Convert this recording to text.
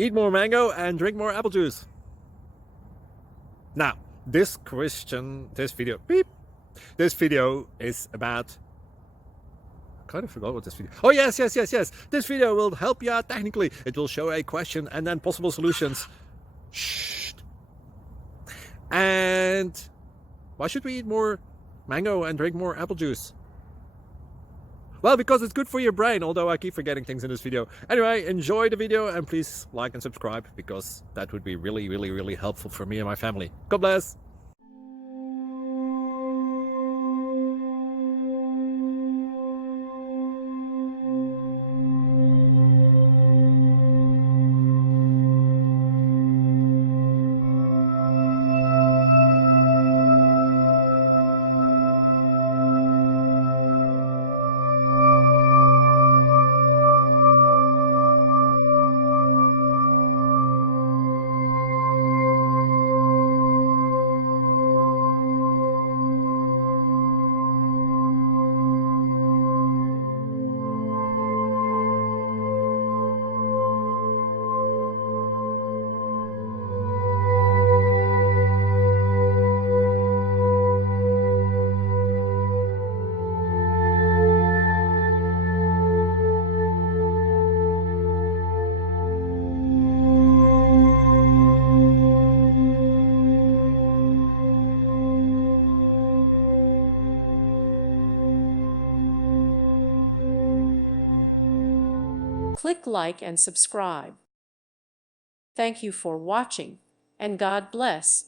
Eat more mango and drink more apple juice. Now, this video is about, I kind of forgot what this video. Oh, yes. This video will help you out technically. It will show a question and then possible solutions. Shh. And why should we eat more mango and drink more apple juice? Well, because it's good for your brain, although I keep forgetting things in this video. Anyway, enjoy the video and please like and subscribe, because that would be really helpful for me and my family. God bless! Click like and subscribe. Thank you for watching, and God bless.